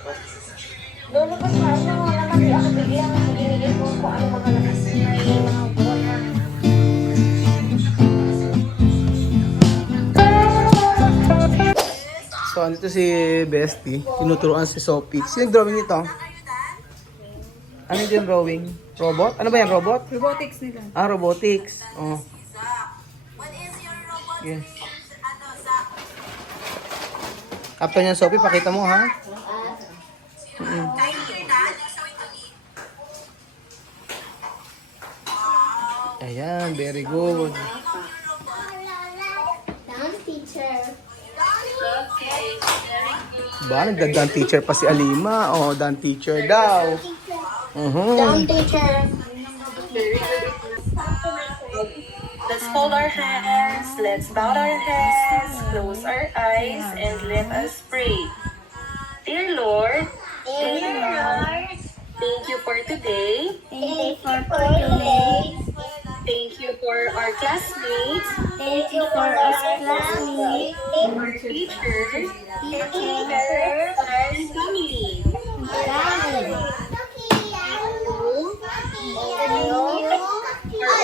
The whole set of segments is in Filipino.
Doon labas na ano, naman di ako bigyan. Binigay ko kung ano mga lakas na mga bola. So, andito si Bestie. Tinuturuan si Sophie. Sino drawing nito? Ano yung drawing? Robot? Ano ba yan? Robot? Robotics nila. Ah, robotics. Oh. Yes. Captain yan, Sophie. Pakita mo, ha? Ayan, very good. Dance teacher. Ba, nagda-dance teacher pa si Alima. Oh, dance teacher daw. Dance teacher. Let's fold our hands, let's bow our heads, close our eyes, and let us pray. Dear Lord, thank you for today. Thank you for today. Thank you for our classmates, Thank you for our classmates. our teachers, Teachers. and family. For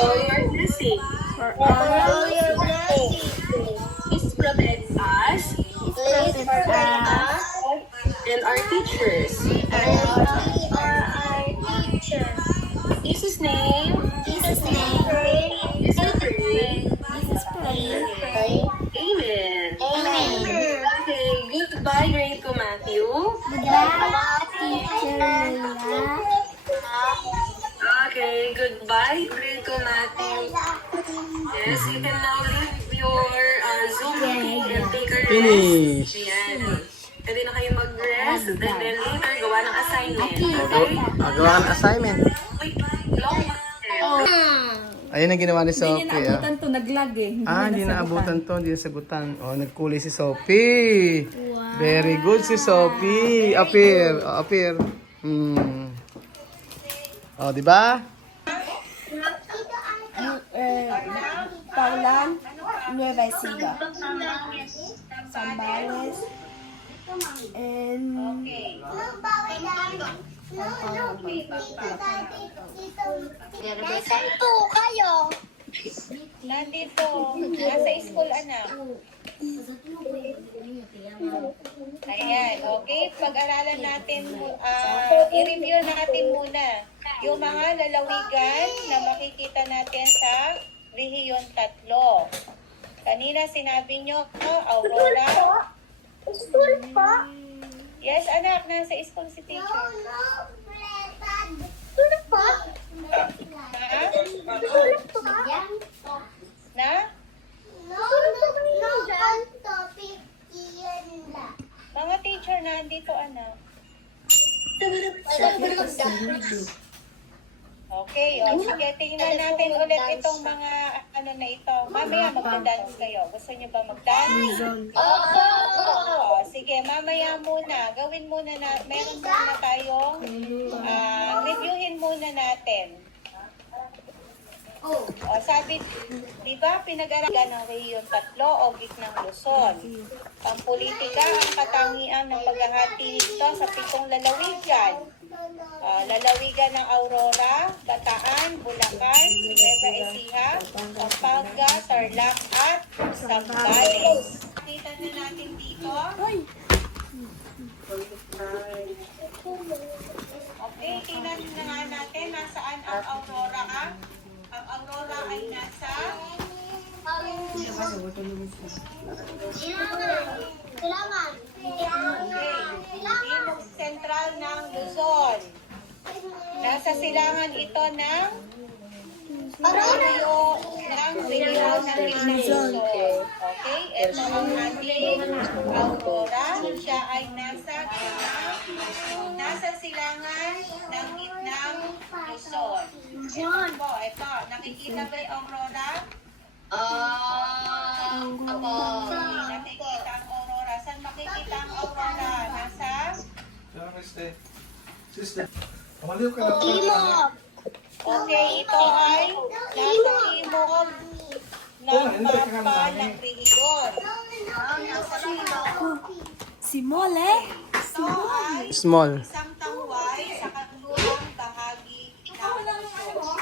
all your blessings, For all your blessings. please protect us Please protect us and our teachers. and our teachers. In Jesus' name, Jesus' name. is we pray. Jesus pray. Amen. Amen. Okay, goodbye, grade ko, Matthew. Goodbye, Teacher Leila. Okay, goodbye, grade ko, Matthew. Yes, you can now leave your Zoom meeting and take a rest. Finish. Ayan. Pwede na kayo mag-rest and then later gawa ng assignment. Okay? Magawa ng assignment. Wait, long Ayun ang ginawa ni Hindi niya Sophie. Ah, naabutan to, naglag eh. hindi naabutan to. Hindi nasagutan. Oh, nagkulay si Sophie. Very good si Sophie. Appear. Oh, appear. Oh, di ba? Paulan, Nueva Ecija, Zambales, and Nasaan po kayo? Nandito. Nasa school, anak. Ayan, okay. Pag-aralan natin, i-review natin muna yung mga lalawigan na makikita natin sa Rehiyon 3. Kanina sinabi nyo, Aurora. School po? Yes, anak, nasa school si teacher. School po? Ha? School po? Na? Topic yan lang. Mga teacher nandito, anak. Okay, o sige, tingnan natin ulit itong mga ano na ito. Mamaya magda-dance kayo. Gusto niyo ba mag-dance? Oo. Sige, mamaya muna. Gawin muna na, meron muna tayong reviewin muna natin. O sabi, di ba pinag-aralan ng Rehiyon 3 o Gitnang Luzon? Pampolitika ang katangian ng paghahati nito sa 7 lalawigan. Lalawigan ng Aurora, Bataan, Bulacan, Nueva Ecija, Pampanga, Tarlac at Zambales. Kita na natin dito. Okay, tingnan na nga natin nasaan ang Aurora. Ang Aurora ay nasa Timog Sentral ng Luzon. Nasa silangan ito ng rehiyon ng Gitnang Luzon. Okay, ito ang ating Aurora. Siya ay nasa silangan ng Gitnang Luzon. Ito, nakikita ba yung Aurora? Nakikita ang Aurora. Saan makikita ang Aurora? Nasa? Sister, kamaliw ka lang. Okay, ito ay nasa timog ng mapa ng rehiyon. si Mole. Ito ay Small. Isang tangway sa kanlurang bahagi ng puso.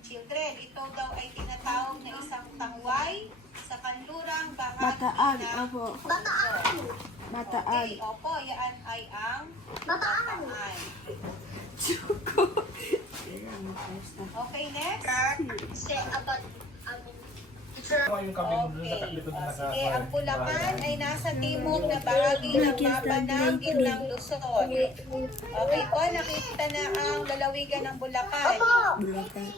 Children, ito daw ay tinatawag na isang tangway sa kanlurang bahagi Bataan, ng opo. puso. Bataan. Okay, opo, yan ay ang bataan. Okay, next. Okay. Sige, ang Bulacan ay nasa timog na bahagi ng mapa ng Gitnang Luzon. Okay po, nakita na ang lalawigan ng Bulacan. Bulacan.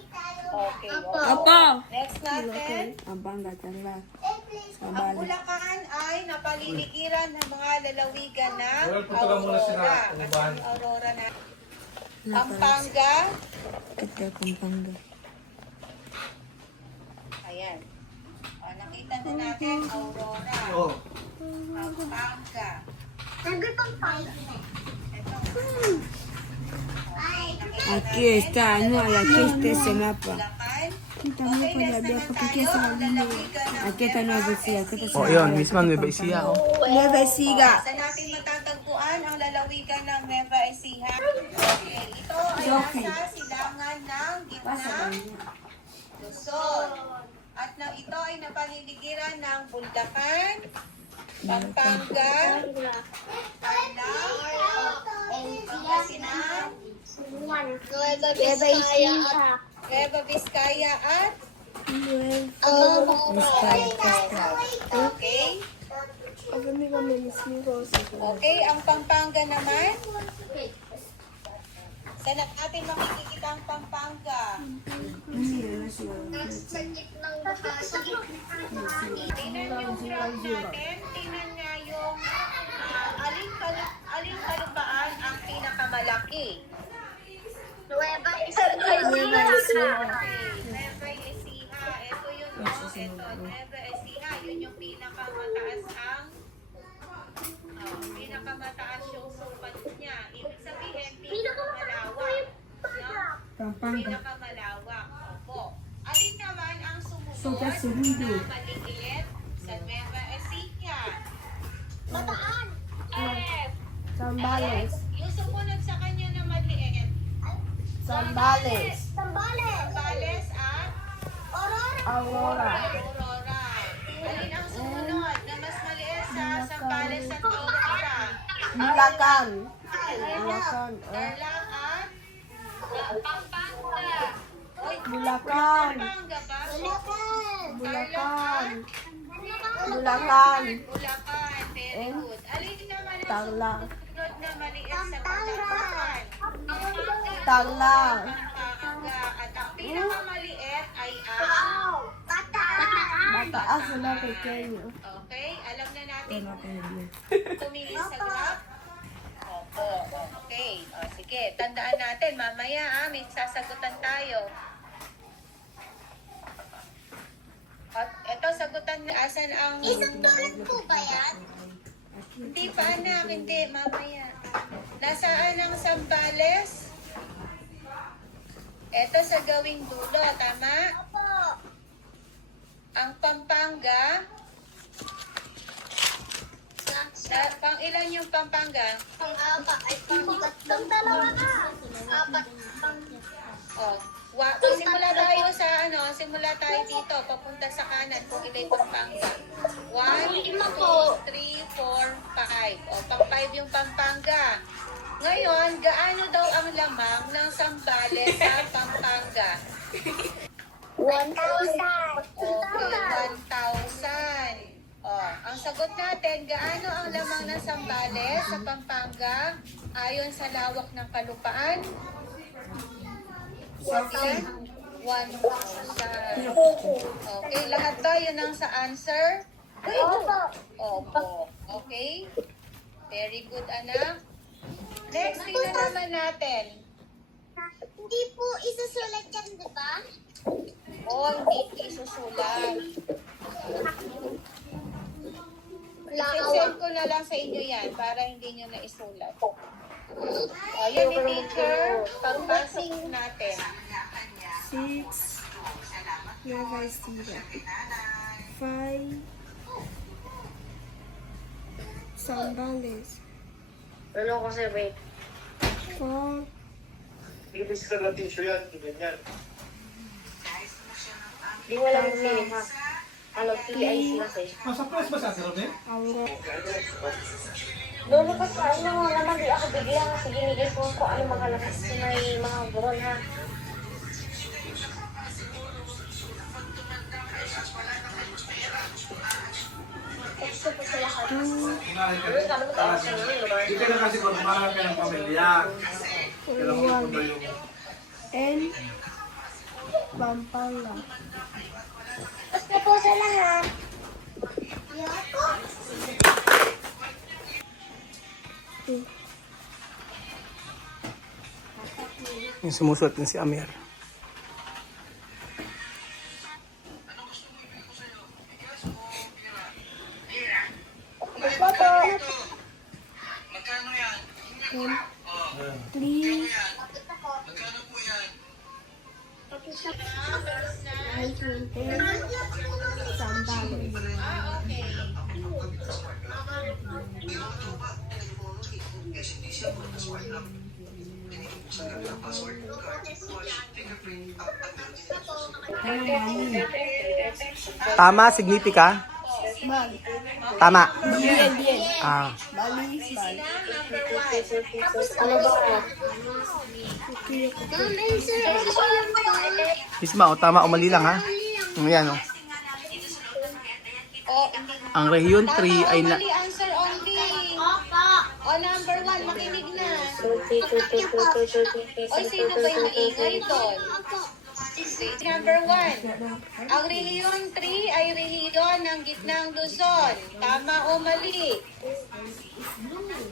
Okay, Opo. okay. Next natin. Abanga, Tarlac. Ang Sambales. Bulacan ay napaliligiran ng mga lalawigan ng Well, punta lang muna sila, Aurora. Uban. Ang Aurora na. Pampanga. Kita Pampanga. Ayan. O, nakita na natin Aurora. Oh. Pampanga. Ito. Aquí está, no, aquí está ese mapa. Bulacan. Kita mo Okay, pa next labi naman ako tayo. kikisa Ang lalawigan ng Aquí está Nueva Ecija. Kita Oh, yun. Mismo Nueva Ecija. Oh. Nueva Ecija. Saan natin matatagpuan ang lalawigan ng Nueva Ecija? Okay, ito ay nasa silangan ng Gitnang Luzon. At ito ay napaliligiran ng Bulacan, Pampanga, Tarlac, Pangasinan, Nueva Vizcaya at okay. Okay, ang Pampanga naman. Saan natin makikita ang Pampanga? Tingnan yung graph natin. Tingnan nga yung aling kalupaan ang pinakamalaki. Nueva Nueva Ecija. Ito yun, no? Ito, Nueva Ecija. Yun yung pinakamataas pinakamataas yung sukat niya. Ibig sabihin, pinakamalawak. No? Pinakamalawak. Opo. Alin naman ang sumunod na maliit sa Nueva Ecija? Sambales. Yung sumunod sa kanya na maliit. Sambales. Sambales at Aurora. Aurora. Alin ang sumunod na mas maliit sa Sambales at Aurora? Bulacan. Tarlac at Pampanga. Oy, Bulacan. Pampanga ba? Bulacan. Bulacan. Very good. Alin naman ang Tarlac. sumunod na maliit sa Bulacan? Tarlac. Pampanga. At ang pinakamaliit ay ang Mataas na pequeño. okay, alam na natin tumingin sa graph. Opo, okay. O, sige, tandaan natin. Mamaya, may sasagutan tayo. At ito, sagutan na. Asan ang... Isang tulad po ba yan? Hindi pa, anak. Hindi, mamaya. Nasaan ang Sambales? Ito sa gawing dulo, tama? Opo. Ang Pampanga, pang ilan yung Pampanga? Pang-apat. Ay, pang-tatlong dalawa ka. Apat. Oh, simula tayo sa simula tayo dito, papunta sa kanan kung ilan yung Pampanga. 1, 2, 3, 4, 5. O, pang 5 yung Pampanga. Ngayon, gaano daw ang lamang ng Sambales sa Pampanga? 1,000. Okay, 1,000. Oh, ang sagot natin, gaano ang lamang ng Sambales sa Pampanga ayon sa lawak ng kalupaan? 1,000. Okay, lahat ba yun ang sa answer? Opo. Okay. Very good, anak. Next, tingnan naman natin. Hindi po isusulat yan, di ba? Hindi isusulat. Send ko na lang sa inyo yan para hindi nyo na isulat. Yan ni teacher, pagpasok natin. 6. Nueva Ecija. 5. Sambales. Ano kasi, wait. 4. Ibig sa lang tissue yan, ganyan. Di wala mo feeling ha. Ano, PIC kasi. Nasa press ba sa atin, Robin? Lolo pa sa ano naman, di ako bigyan kasi ginigay ko kung ano mga lakas may mga buron ha. Gusto pa sila ka. Ano kami tawa sa inyo, diba? Hindi ka na kasi kung kumahanap ka ng pamilya. Kailangan mo punta yung... N. Pampanga. Gusto po sa lahat. Yung sumusulat din si Amir. Gusto po. 3. Sandali. Tama, signifika? Bal. Tama. Bien. Ah, Balis. Bal. Ano ba? Isma, o tama o mali lang ha? Ayan o. O, Ang rehiyon 3 ay na... mali answer only. O, number 1, makinig na. O, sino ba yung maingay doon? Number 1. Ang rehiyon 3 ay rehiyon ng gitnang Luzon. Tama o mali?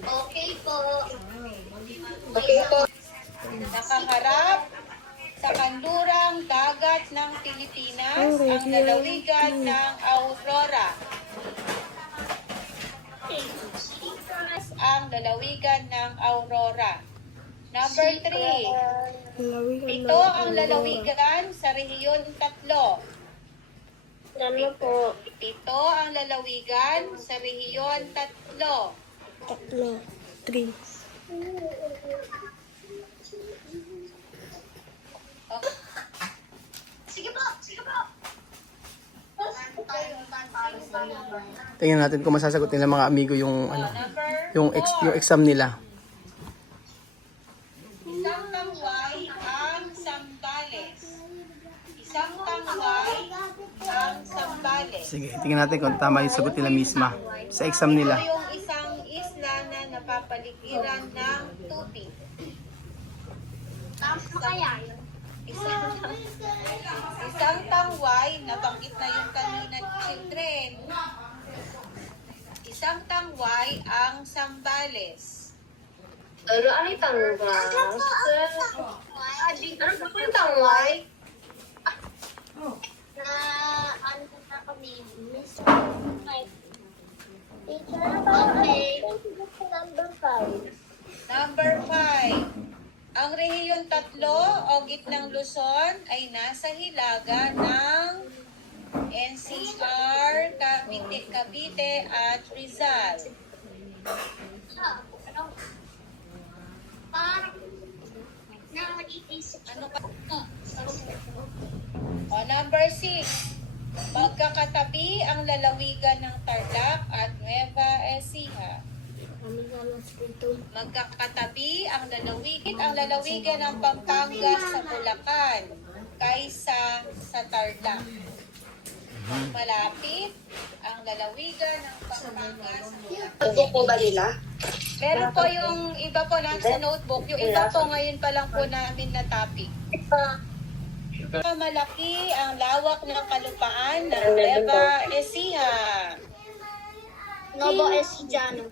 Okay po. Nakaharap sa kanlurang dagat ng Pilipinas ang lalawigan ng Aurora. Ang lalawigan ng Aurora. Number 3. Ito ang lalawigan sa rehiyon 3. Ano po? Ito ang lalawigan sa rehiyon 3. 3. Tingnan natin kung masasagot nila mga amigo yung ano, yung exam nila. Isang tangway ang Sambales. Isang tangway ang Sambales. Sige, tingnan natin kung tama yung sagot nila misma sa exam nila. Ito yung isang isla na napapaligiran ng tubig. Isang tangway, nabanggit na yung kanina children. Isang tangway ang Sambales. Ano ay tangwas? Ano po yung tangway? Na ano na kami? Teacher, okay. Number 5. Number 5. Ang rehiyon 3 o gitnang Luzon ay nasa hilaga ng NCR, Cavite at Rizal. Ano pa? O, number 6. Magkakatabi ang lalawigan ng Tarlac at Nueva Ecija. Magkakatabi ang lalawigan ng Pampanga sa Bulacan kaysa sa Tarlac. Malapit ang lalawigan ng Pampanga sa Bulacan. Ito po ba nila? Meron po yung iba po nasa notebook. Yung iba po ngayon pa lang po namin na topic. Malaki ang lawak ng kalupaan ng Nueva Ecija. Novo Ecijano.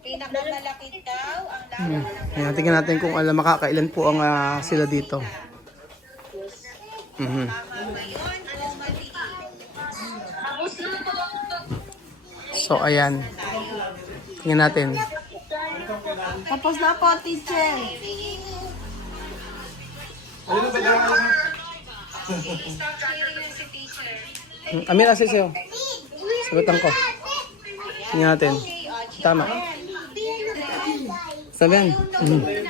Pinakamalaki daw ang lawak ng Ayan, tingnan natin kung alam makakailan po ang sila dito. Mhm. tama ba yun o mali? So ayan. Tingnan natin. Tapos na po, teacher. Ano ba yan? Stop sharing na si teacher. Amir, asa sa'yo? Sagutan ko. Tingnan natin. Okay, o, Tama. children. Sabihan.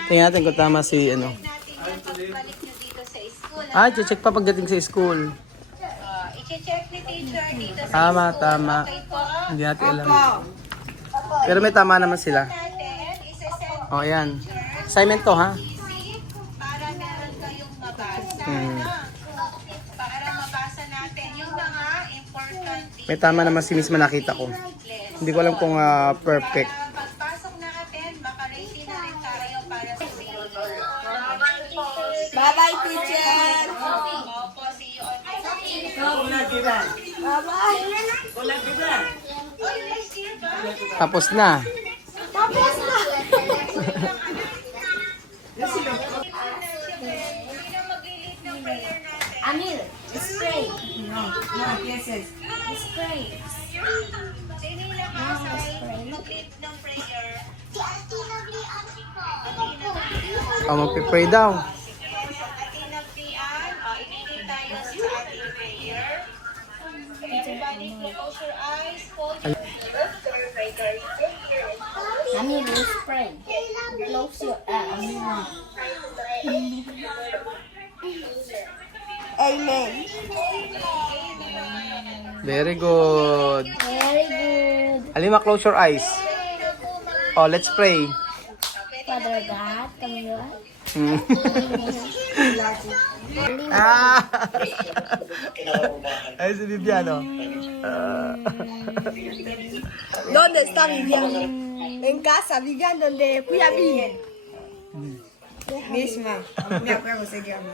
Tingnan natin kung tama si ano. natin yan pagbalik nyo dito sa school. Ah, check pa pagdating sa school. I-check ni teacher dito sa Tama, school. tama. Okay po? Hindi natin alam. Pero may tama naman sila. Natin, isa-send O, ayan. Assignment to, ha? easy para meron kayong mabasa. Hmm. No? Para mabasa natin yung mga important details. May tama naman si Miss nakita ko. Hindi ko alam kung perfect. Para pagpasok natin, makaready na rin tayo para sa Bye-bye, teacher. Opo, see you on next week. Bye-bye. Oh, you guys here ba? Tapos na. Tapos na. Hindi na mag-lead ng prayer natin. Amir, spray. Sino yung nakasal mag-lead ng prayer? O, magpipray daw. Ating nagpian, ibigay tayo sa ating prayer. Everybody close your eyes, hold your Amir, spray. Close your eyes. Amen. Very good. Very good. Alima, close your eyes. Oh, let's pray. Father God, come here. Ah! Ay, si Bibiano. ¿Dónde está Vivian? En casa, Vivian, donde fui a vivir. Misma. Me acuerdo, se llama.